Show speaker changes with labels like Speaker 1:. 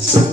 Speaker 1: Jesus.